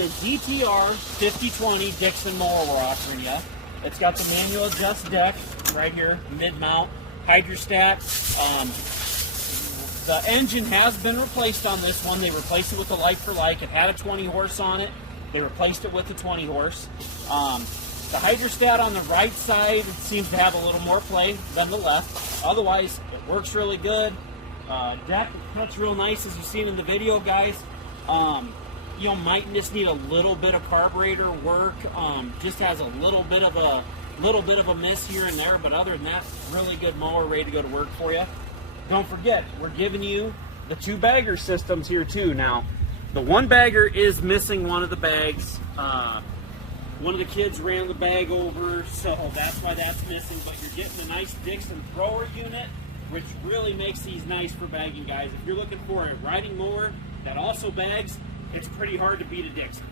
the ZTR5020 Dixon mower we're offering you. It's got the manual adjust deck right here, mid-mount, hydrostat. The engine has been replaced on this one. They replaced it with a like for like. It had a 20 horse on it. They replaced it with the 20 horse. The hydrostat on the right side seems to have a little more play than the left. Otherwise, it works really good. Deck cuts real nice, as you've seen in the video, guys. You know, might just need a little bit of carburetor work. Just has a little bit of a miss here and there, but other than that, really good mower, ready to go to work for you. Don't forget, we're giving you the 2 bagger systems here too. Now, the 1 bagger is missing one of the bags. One of the kids ran the bag over, so that's why that's missing. But you're getting a nice Dixon thrower unit, which really makes these nice for bagging, guys. If you're looking for a riding mower that also bags, it's pretty hard to beat a Dixon.